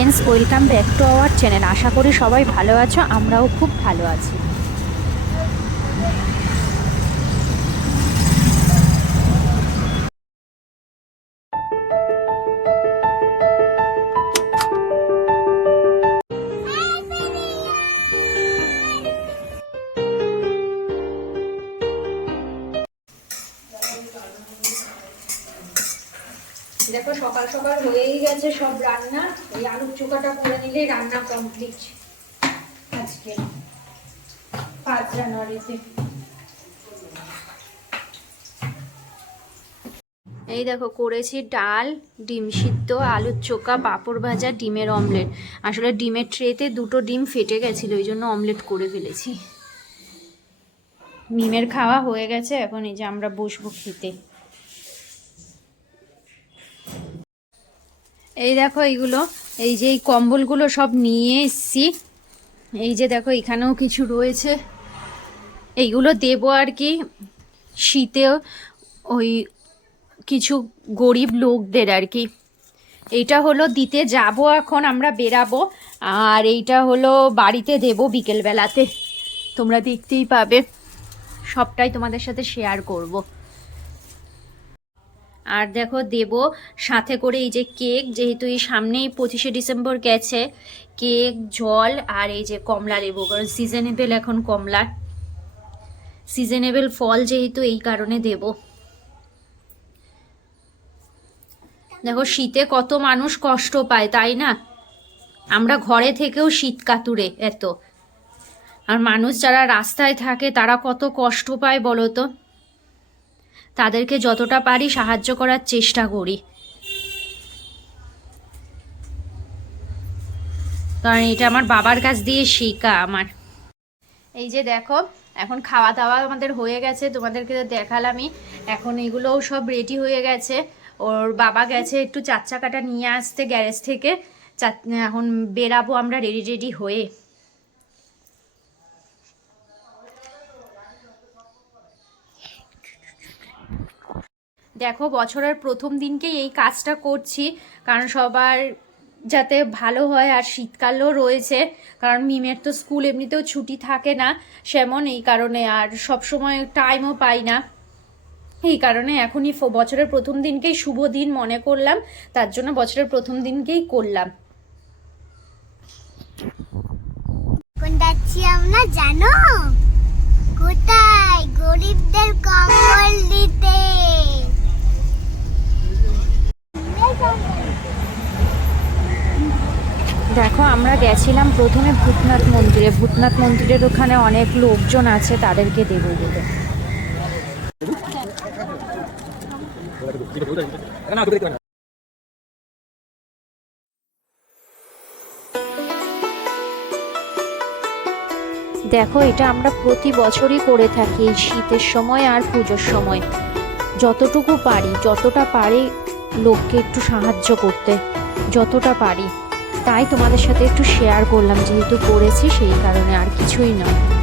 Friends welcome back to our channel আশা করি সবাই ভালো আছো, আমরাও খুব ভালো আছি। হয়েই গেছে সব রান্না। এই আলুর চোখাটা করে নিলে রান্না কমপ্লিট আজকে পাঁচ জানুয়ারিতে। এই দেখো, করেছি ডাল, ডিম সিদ্ধ, আলুর চোখা, পাঁপড় ভাজা, ডিমের অমলেট। আসলে ডিমের ট্রেতে দুটো ডিম ফেটে গেছিল ওই জন্য অমলেট করে ফেলেছি। মিমের খাওয়া হয়ে গেছে, এখন এই যে আমরা বসবো খেতে। এই দেখো এইগুলো, এই যে এই কম্বলগুলো সব নিয়ে এসছি। এই যে দেখো, এখানেও কিছু রয়েছে। এইগুলো দেবো আর কি। শীতেও ওই কিছু গরিব লোকদের আর কি। এইটা হলো দিতে যাব এখন, আমরা বেরাবো। আর এইটা হলো বাড়িতে দেবো বিকেলবেলাতে। তোমরা দেখতেই পাবে। সবটাই তোমাদের সাথে শেয়ার করব। আর দেখো দেব সাথে করে এই যে কেক, যেহেতু এই সামনেই পঁচিশে ডিসেম্বর গেছে, কেক, জল আর এই যে কমলা লেবু, কারণ সিজনেবেল এখন কমলা। সিজনেবেল ফল যেহেতু এই কারণে দেব। দেখো শীতে কত মানুষ কষ্ট পায়, তাই না? আমরা ঘরে থেকেও শীত কাতুরে এত। আর মানুষ যারা রাস্তায় থাকে, তারা কত কষ্ট পায় বলো তো? তাদেরকে যতটা পারি সাহায্য করার চেষ্টা করি। কারণ এটা আমার বাবার কাছ দিয়ে শেখা আমার। এই যে দেখো, এখন খাওয়া দাওয়া আমাদের হয়ে গেছে, তোমাদেরকে দেখালামই। এখন এগুলোও সব রেডি হয়ে গেছে। ওর বাবা গেছে একটু চার চাকাটা নিয়ে আসতে গ্যারেজ থেকে। এখন বেরাবো আমরা রেডি রেডি হয়ে। দেখো, বছরের প্রথম দিনকেই এই কাজটা করছি, কারণ সবার যাতে ভালো হয়, আর শীতকালও রয়েছে, কারণ মিমের তো স্কুল এমনিতেও ছুটি থাকে না, সেমন এই কারণে, আর সব সময় টাইমও পাই না। এই কারণে এখনই বছরের প্রথম দিনকেই শুভ দিন মনে করলাম, তার জন্য বছরের প্রথম দিনকেই করলাম। আমরা, জানো? কোথায়? গরিবদের কম্বল দিতে। দেখো, আমরা গেছিলাম প্রথমে ভূতনাথ মন্দিরে। ভূতনাথ মন্দিরের ওখানে অনেক লোকজন আছে, তাদেরকে দেব বলে। দেখো, এটা আমরা প্রতি বছরই করে থাকি শীতের সময় আর পুজোর সময়। যতটুকু পারি, যতটা পারি লোককে একটু সাহায্য করতে, যতটা পারি। তাই তোমাদের সাথে একটু শেয়ার করলাম, যেহেতু করেছি সেই কারণে আর কিছুই না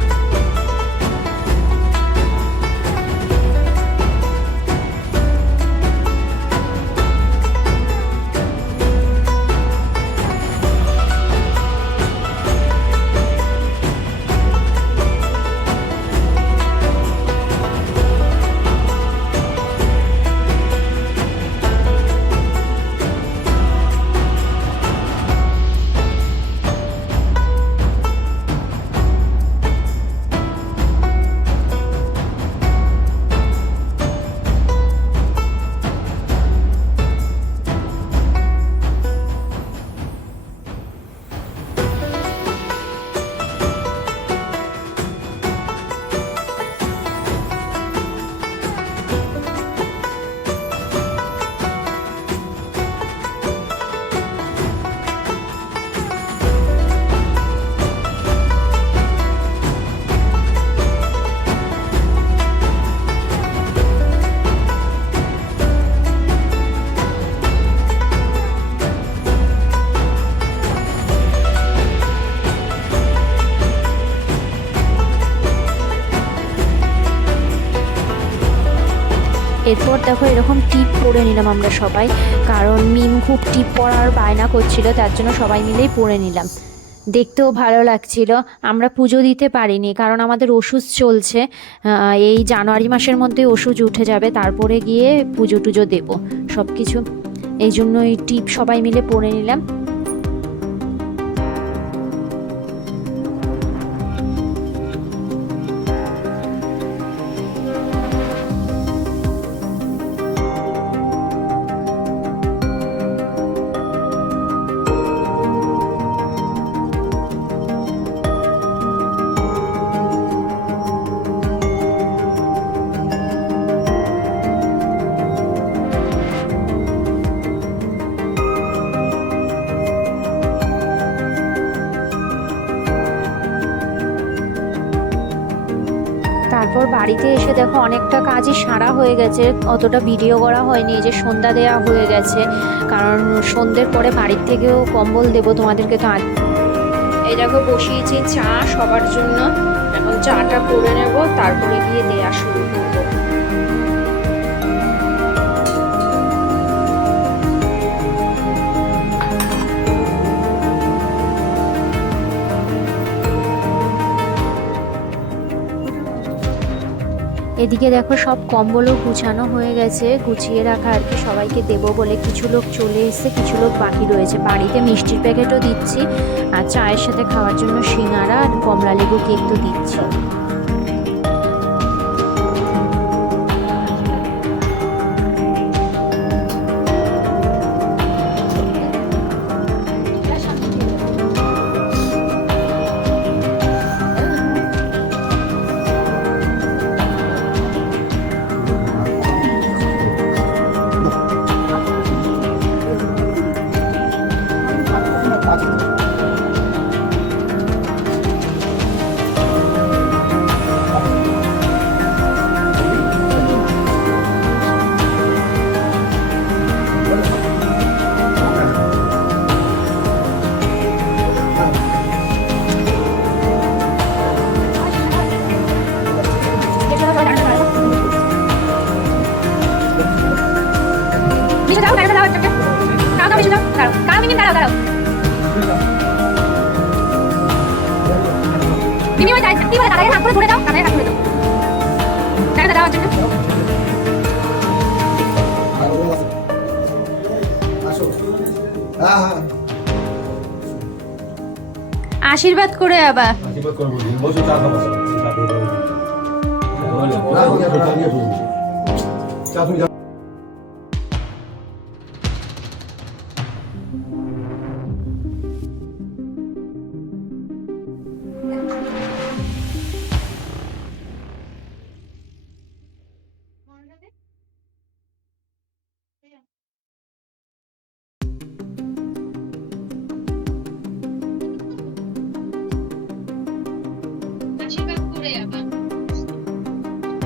এরপর দেখো এরকম টিপ পরে নিলাম আমরা সবাই। কারণ মিম খুব টিপ পরার বায়না করছিল, তার জন্য সবাই মিলেই পরে নিলাম। দেখতেও ভালো লাগছিল। আমরা পুজো দিতে পারিনি, কারণ আমাদের ওষুধ চলছে। এই জানুয়ারি মাসের মধ্যে ওষুধ উঠে যাবে, তারপরে গিয়ে পুজো টুজো দেবো সব কিছু এই জন্য এই টিপ সবাই মিলে পরে নিলাম। তারপর বাড়িতে এসে দেখো অনেকটা কাজই সারা হয়ে গেছে। অতটা ভিডিও করা হয়নি যে সন্ধ্যা দেওয়া হয়ে গেছে। কারণ সন্ধ্যের পরে বাড়ির থেকেও কম্বল দেবো তোমাদেরকে তো এই দেখো বসিয়েছি চা সবার জন্য। এখন চাটা করে নেব, তারপরে গিয়ে দেয়া শুরু করব। এদিকে দেখো সব কম্বলও গুছানো হয়ে গেছে, গুছিয়ে রাখা আর কি সবাইকে দেব বলে কিছু লোক চলে এসেছে, কিছু লোক বাকি রয়েছে। বাড়িতে মিষ্টির প্যাকেটও দিচ্ছি আর চায়ের সাথে খাওয়ার জন্য সিঙ্গারা আর কমলা লেবু কেক তো দিচ্ছি। মিশে যাও দাঁড়াও মিমি দাঁড়াও দাঁড়াও মিমি ওই দাঁড়াও কি বলে দাঁড়ায় হাত করে ধরে দাও দাঁড়ায় হাত করে দাও দাঁড়াও দাঁড়াও হ্যাঁ হ্যাঁ আশীর্বাদ করে আবার আশীর্বাদ করব বসে চা খাব চা খাব।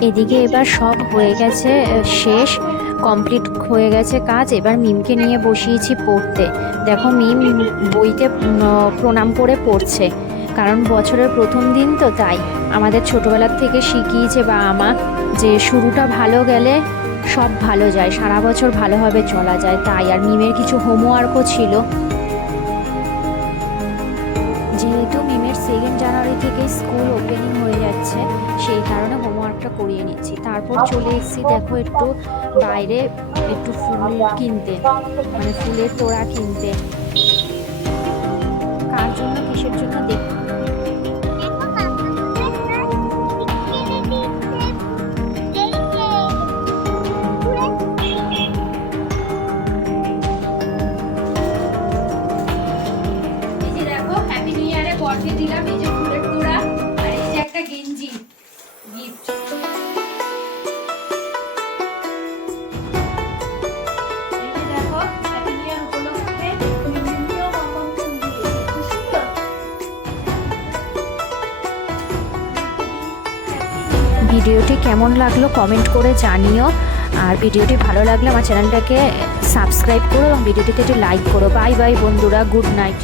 এদিকে এবার সব হয়ে গেছে শেষ কমপ্লিট হয়ে গেছে কাজ। এবার মিমকে নিয়ে বসিয়েছি পড়তে। দেখো মিম বইতে প্রণাম করে পড়ছে। কারণ বছরের প্রথম দিন তো তাই। আমাদের ছোটোবেলার থেকে শিখিয়েছে বা আমা যে শুরুটা ভালো গেলে সব ভালো যায়, সারা বছর ভালোভাবে চলা যায়। তাই আর মিমের কিছু হোমওয়ার্কও ছিল। যেহেতু মিমের সেকেন্ড জানুয়ারি থেকে স্কুল ওপেনিং হয়ে যাচ্ছে, সেই কারণে হোমওয়ার্কটা করিয়ে নিচ্ছি। তারপর চলে এসেছি, দেখো একটু বাইরে একটু ফুল কিনতে মানে ফুলের তোড়া কিনতে। কার জন্য, কিসের জন্য দেখ ভিডিওটি কেমন লাগল কমেন্ট করে জানিও। আর ভিডিওটি ভালো লাগলে আমার চ্যানেলটাকে সাবস্ক্রাইব করো এবং ভিডিওটিতে একটি লাইক করো। বাই বাই বন্ধুরা, গুড নাইট।